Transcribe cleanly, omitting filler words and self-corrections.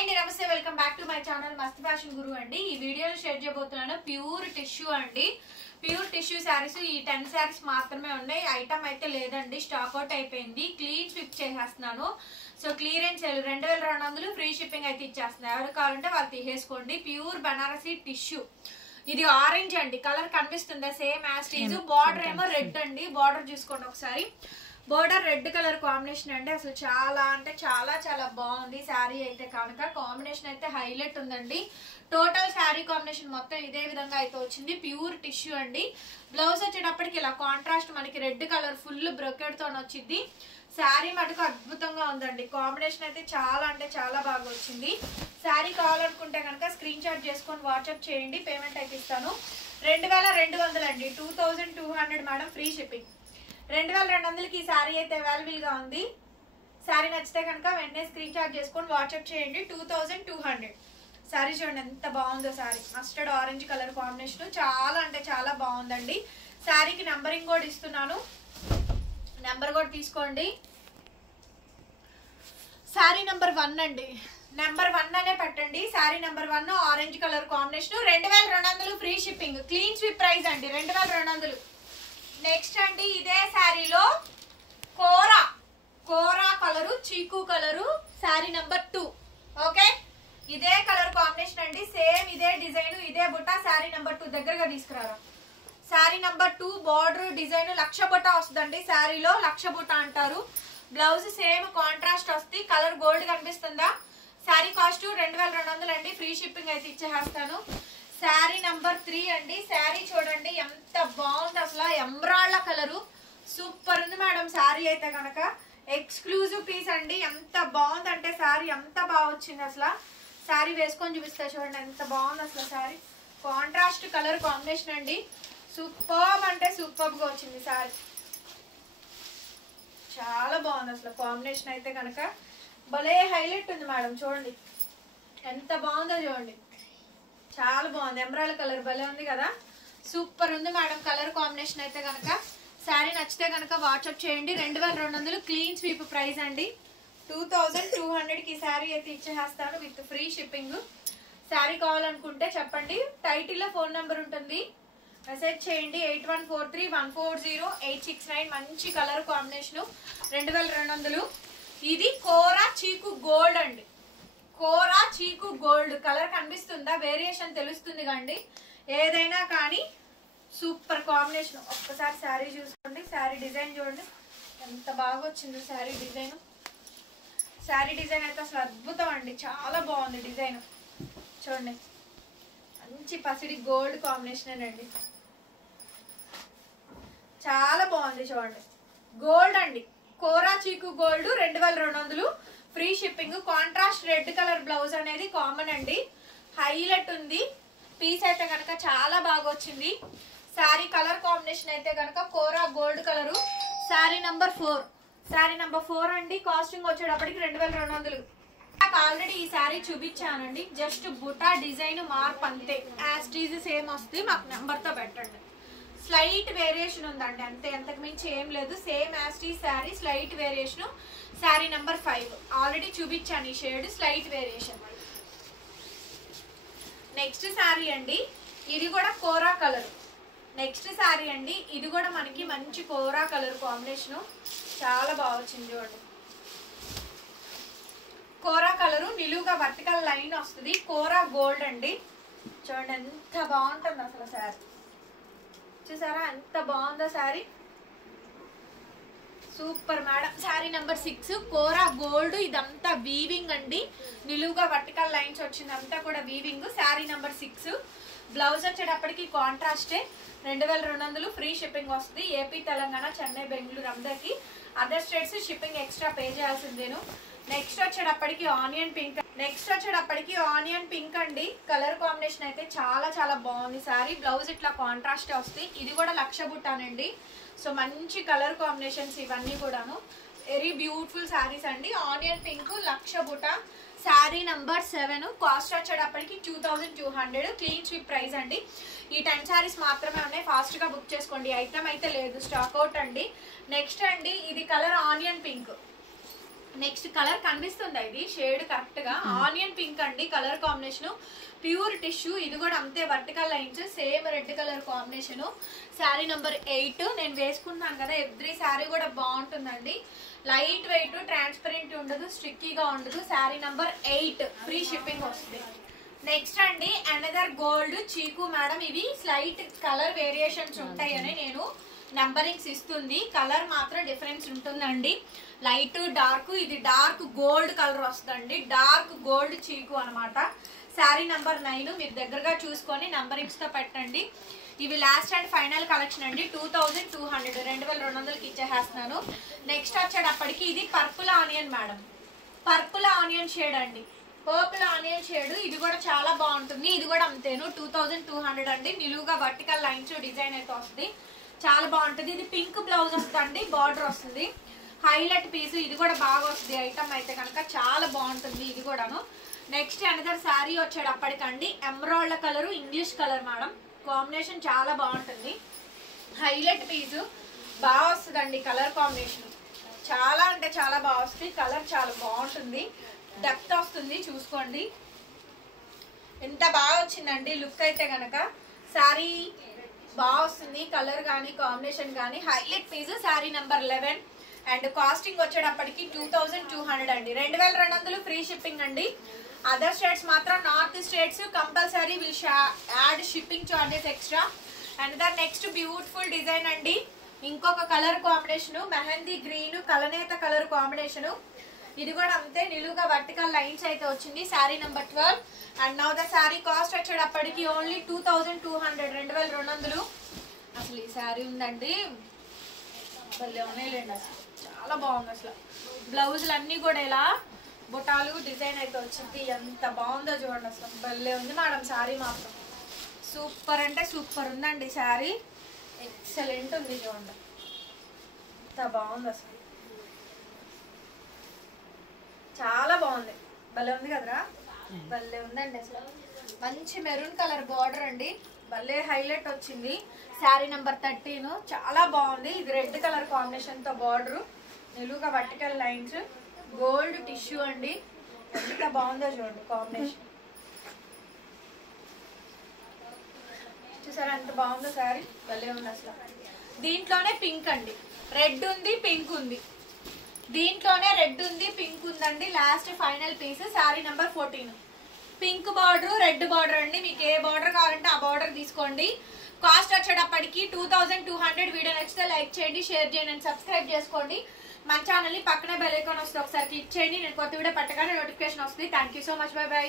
అండి నమస్తే welcome back to my channel Mast fashion Guru అండి. ఈ వీడియోలో షేర్ చేయబోతున్నాను ప్యూర్ టిష్యూ అండి. ప్యూర్ టిష్యూ శారీస్ ఈ 10 శారీస్ మాత్రమే ఉన్నాయి. ఐటమ్ అయితే లేదండి, స్టాక్ అవుట్ అయిపోయింది. క్లీన్ స్విప్ చేసేస్తున్నాను. సో క్లియరెన్స్ 2200 ఫ్రీ షిప్పింగ్ అయితే ఇచ్చేస్తున్నాను. ఎవరు కావాలంటే వాళ్ళు తీసేసుకోండి. Pure Banarasi tissue. ఇది ఆరెంజ్ అండి, కలర్ కనిపిస్తుందా? Same as this. బార్డర్ ఏమో రెడ్ అండి. బార్డర్ చూసుకోండి ఒకసారి. బోర్డర్ రెడ్ కలర్ కాంబినేషన్ అండి. అసలు చాలా అంటే చాలా చాలా బాగుంది శారీ అయితే కనుక. కాంబినేషన్ అయితే హైలైట్ ఉందండి. టోటల్ శారీ కాంబినేషన్ మొత్తం ఇదే విధంగా అయితే వచ్చింది. ప్యూర్ టిష్యూ అండి. బ్లౌజ్ వచ్చేటప్పటికి ఇలా కాంట్రాస్ట్ మనకి రెడ్ కలర్ ఫుల్ బ్రొకెట్ తో వచ్చింది. శారీ మటుకు అద్భుతంగా ఉందండి. కాంబినేషన్ అయితే చాలా అంటే చాలా బాగా వచ్చింది. శారీ కావాలనుకుంటే కనుక స్క్రీన్ షాట్ చేసుకొని వాట్సాప్ చేయండి. పేమెంట్ అయితే ఇస్తాను. 2200 అండి. 2200 మేడం, ఫ్రీ షిప్పింగ్. 2200కి ఈ శారీ అయితే అవైలబుల్ గా ఉంది. శారీ నచ్చితే కనుక వెంటనే స్క్రీన్ షాట్ చేసుకొని వాట్సాప్ చేయండి. 2200 శారీ చూడండి ఎంత బాగుందో. Sari mustard orange colour combination చాలా అంటే చాలా బాగుందండి. శారీకి నంబరింగ్ కూడా ఇస్తున్నాను, నెంబర్ కూడా తీసుకోండి. శారీ నెంబర్ 1 అండి. నెంబర్ 1 అనే పెట్టండి. Sari number 1 orange colour combination 2200 free shipping. Clean sweep price అండి 2200. నెక్స్ట్ అండి ఇదే శారీలో కోరా కలరు, చీకు కలరు, శారీ నెంబర్ 2. ఓకే, ఇదే కలర్ కాంబినేషన్ అండి. సేమ్ ఇదే డిజైన్, ఇదే బుట్ట. శారీ నెంబర్ 2 దగ్గరగా తీసుకురారా. శారీ నెంబర్ 2 బార్డర్ డిజైన్ లక్ష బుట్ట వస్తుందండి. శారీలో లక్ష బుట్ట అంటారు. బ్లౌజ్ సేమ్ కాంట్రాస్ట్ వస్తుంది. కలర్ గోల్డ్ కనిపిస్తుందా? శారీ కాస్ట్ 2200 అండి. ఫ్రీ షిప్పింగ్ అయితే ఇచ్చేస్తాను. శారీ నంబర్ 3 అండి. శారీ చూడండి ఎంత బాగుంది అసలు. ఎమరాల్డ్ కలరు సూపర్ ఉంది మేడం. శారీ అయితే కనుక ఎక్స్క్లూజివ్ పీస్ అండి. ఎంత బాగుంది అంటే శారీ ఎంత బాగా వచ్చింది అసలు. శారీ వేసుకొని చూపిస్తా చూడండి ఎంత బాగుంది అసలు. శారీ కాంట్రాస్ట్ కలర్ కాంబినేషన్ అండి. సూపర్ అంటే సూపర్ గా వచ్చింది శారీ. చాలా బాగుంది అసలు. కాంబినేషన్ అయితే కనుక భలే హైలైట్ ఉంది మేడం. చూడండి ఎంత బాగుందో చూడండి. చాలా బాగుంది. ఎమరాల్డ్ కలర్ భలే ఉంది కదా. సూపర్ ఉంది మేడం కలర్ కాంబినేషన్ అయితే కనుక. శారీ నచ్చితే కనుక వాట్సాప్ చేయండి. 2200 క్లీన్ స్వీప్ ప్రైస్ అండి. 2200కి శారీ అయితే ఇచ్చేస్తాను విత్ ఫ్రీ షిప్పింగ్. శారీ కావాలనుకుంటే చెప్పండి. టైటిల్లో ఫోన్ నెంబర్ ఉంటుంది, మెసేజ్ చేయండి. 8143140869. మంచి కలర్ కాంబినేషన్ 2200. ఇది కోరా చీకు గోల్డ్ అండి. కోరా చీకు గోల్డ్ కలర్ కనిపిస్తుందా? వేరియేషన్ తెలుస్తుంది కండి. ఏదైనా కానీ సూపర్ కాంబినేషన్. ఒక్కసారి శారీ చూసుకోండి. శారీ డిజైన్ చూడండి ఎంత బాగా వచ్చింది. శారీ డిజైన్ అయితే అసలు అద్భుతం అండి. చాలా బాగుంది డిజైన్. చూడండి మంచి పసిడి గోల్డ్ కాంబినేషన్ అండి. చాలా బాగుంది చూడండి. గోల్డ్ అండి, కోరా చీకు gold 2200 free shipping. Contrast red colour blouse అనేది కామన్ అండి. హైలైట్ ఉంది. పీస్ అయితే కనుక చాలా బాగా వచ్చింది. శారీ కలర్ కాంబినేషన్ అయితే కనుక కోరా గోల్డ్ కలరు. శారీ నంబర్ 4 అండి. కాస్టింగ్ వచ్చేటప్పటికి 2200. నాకు ఆల్రెడీ ఈ శారీ చూపించానండి. జస్ట్ బుటా డిజైన్ మార్పు అంతే. యాజ్ టీజ్ సేమ్ వస్తుంది. మాకు నెంబర్తో పెట్టండి. స్లైట్ వేరియేషన్ ఉందండి అంతే, అంతకు మించి ఏం లేదు. Same as this sari, slight variation. Sari number 5 already చూపించాను ఈ shade, slight variation. Next sari అండి. ఇది కూడా కోరా కలర్. నెక్స్ట్ శారీ అండి. ఇది కూడా మనకి మంచి కోరా కలర్ కాంబినేషన్ చాలా బాగా వచ్చింది చూడండి. కోరా కలరు నిలువుగా వర్టికల్ లైన్ వస్తుంది. కోరా గోల్డ్ అండి. చూడండి ఎంత బాగుంటుంది అసలు శారీ. చూసారా ఎంత బాగుందో sari. Super madam. Sari number 6 కోరా గోల్డ్. ఇదంతా వీవింగ్ అండి. నిలువుగా వర్టికల్ లైన్స్ వచ్చింది అంతా కూడా వీవింగ్. శారీ నెంబర్ 6. బ్లౌజ్ వచ్చేటప్పటికి కాంట్రాస్టే. 2200 ఫ్రీ షిప్పింగ్ వస్తుంది. ఏపీ, తెలంగాణ, చెన్నై, బెంగళూరు అందరికి. Other states shipping extra pay చేయాల్సిందేను. నెక్స్ట్ వచ్చేటప్పటికి ఆనియన్ పింక్ అండి. కలర్ కాంబినేషన్ అయితే చాలా చాలా బాగుంది శారీ. బ్లౌజ్ ఇట్లా కాంట్రాస్ట్ వస్తుంది. ఇది కూడా లక్ష బుట్టానండి. సో మంచి కలర్ కాంబినేషన్స్ ఇవన్నీ కూడాను. వెరీ బ్యూటిఫుల్ శారీస్ అండి. ఆనియన్ పింక్ లక్ష బుట్ట. శారీ నంబర్ 7 కాస్ట్ వచ్చేటప్పటికి 2200 క్లీన్ స్వీప్ ప్రైస్ అండి. ఈ 10 శారీస్ మాత్రమే ఉన్నాయి. ఫాస్ట్ గా బుక్ చేసుకోండి. ఐటమ్ అయితే లేదు, స్టాక్ అవుట్ అండి. నెక్స్ట్ అండి ఇది colour onion pink. Next colour కనిపిస్తుందా, ఇది షేడ్ కరెక్ట్ గా ఆనియన్ పింక్ అండి కలర్ కాంబినేషన్. ప్యూర్ టిష్యూ, ఇది కూడా అంతే vertical lines, same red colour combination. Sari number 8 నేను వేసుకున్నాను కదా, ఎవ్రీ శారీ కూడా బాగుంటుందండి. లైట్ వెయిట్, ట్రాన్స్పరెంట్ ఉండదు, స్టిక్కీగా ఉండదు. శారీ నంబర్ 8 ఫ్రీ షిప్పింగ్ వస్తుంది. నెక్స్ట్ అండి అనదర్ గోల్డ్ చీకు మేడం. ఇవి స్లైట్ కలర్ వేరియేషన్స్ ఉంటాయని నేను నంబరింగ్స్ ఇస్తుంది. కలర్ మాత్రం డిఫరెన్స్ ఉంటుందండి. లైట్ డార్క్, ఇది డార్క్ గోల్డ్ కలర్ వస్తుందండి. డార్క్ గోల్డ్ చీకు అనమాట. శారీ నంబర్ 9 మీరు దగ్గరగా చూసుకొని నంబరింగ్స్ తో పెట్టండి. ఇవి లాస్ట్ అండ్ ఫైనల్ కలెక్షన్ అండి. 2200 2200కి ఇచ్చేస్తున్నాను. నెక్స్ట్ వచ్చేటప్పటికి ఇది purple onion madam, purple onion shade అండి, పర్పుల్ ఆనియన్ షేడ్. ఇది కూడా చాలా బాగుంటుంది. ఇది కూడా అంతేను 2200 అండి. నిలువుగా వర్టికల్ లైన్స్ డిజైన్ అయితే వస్తుంది, చాలా బాగుంటుంది. ఇది పింక్ బ్లౌజ్ వస్తుంది, బార్డర్ వస్తుంది, హైలైట్ పీస్. ఇది కూడా బాగా వస్తుంది ఐటమ్ అయితే కనుక, చాలా బాగుంటుంది ఇది కూడాను. నెక్స్ట్ అనదర్ శారీ వచ్చేటప్పటికండి emerald colour, English colour madam, combination చాలా బాగుంటుంది. హైలైట్ పీస్ బాగా వస్తుందండి. కలర్ కాంబినేషన్ చాలా అంటే చాలా బాగా వస్తుంది. కలర్ చాలా బాగుంటుంది, డెప్త్ వస్తుంది. చూసుకోండి ఎంత బాగా వచ్చిందండి లుక్ అయితే కనుక. శారీ బాగా వస్తుంది, కలర్ కానీ కాంబినేషన్ కానీ. Highlight piece. Sari number 11 and costing వచ్చేటప్పటికి 2200 అండి. 2200 ఫ్రీ షిప్పింగ్ అండి. అదర్ స్టేట్స్ మాత్రం, north states compulsory will add shipping charges extra. And the next beautiful design అండి. ఇంకొక కలర్ కాంబినేషన్, మెహందీ గ్రీన్ కలనేత కలర్ కాంబినేషన్. ఇది కూడా అంతే నిలువుగా వర్టికల్ లైన్స్ అయితే వచ్చింది. Sari number 12 and now the sari cost వచ్చేటప్పటికి ఓన్లీ 2200 2200. అసలు ఈ శారీ ఉందండి భలే ఉన్నాయిలేండి, అసలు చాలా బాగుంది. అసలు బ్లౌజులు అన్నీ కూడా ఇలా బుటాలు డిజైన్ అయితే వచ్చింది. ఎంత బాగుందో చూడండి, అసలు భలే ఉంది మేడం. శారీ మాత్రం సూపర్ అంటే సూపర్ ఉందండి. శారీ ఎక్సలెంట్ ఉంది చూడండి, ఎంత బాగుంది అసలు, చాలా బాగుంది. భలే ఉంది కదరా, భలే ఉందండి అసలు. మంచి మెరూన్ కలర్ బార్డర్ అండి, భలే హైలైట్ వచ్చింది. శారీ నెంబర్ 13 చాలా బాగుంది. ఇది రెడ్ కలర్ కాంబినేషన్ తో బార్డర్, నిలువుగా వర్టికల్ లైన్స్, గోల్డ్ టిష్యూ అండి. ఎంత బాగుందో చూడండి కాంబినేషన్, చూసారా ఎంత బాగుందో శారీ, భలే ఉంది అసలు. దీంట్లోనే పింక్ అండి, రెడ్ ఉంది పింక్ ఉంది, దీంట్లోనే రెడ్ ఉంది పింక్ ఉందండి. Last final piece sari number 14 pink border red border అండి. మీకు ఏ బార్డర్ కావాలంటే ఆ బార్డర్ తీసుకోండి. కాస్ట్ వచ్చేటప్పటికి 2200. వీడియో నచ్చితే లైక్ చేయండి, షేర్ చేయండి అండ్ సబ్స్క్రైబ్ చేసుకోండి. మన ఛానల్ ని పక్కనే బెల్ ఐకాన్ వస్తుంది, ఒకసారి క్లిక్ చేయండి. నేను కొత్త వీడియో పెట్టగానే నోటిఫికేషన్ వస్తుంది. Thank you so much, by by.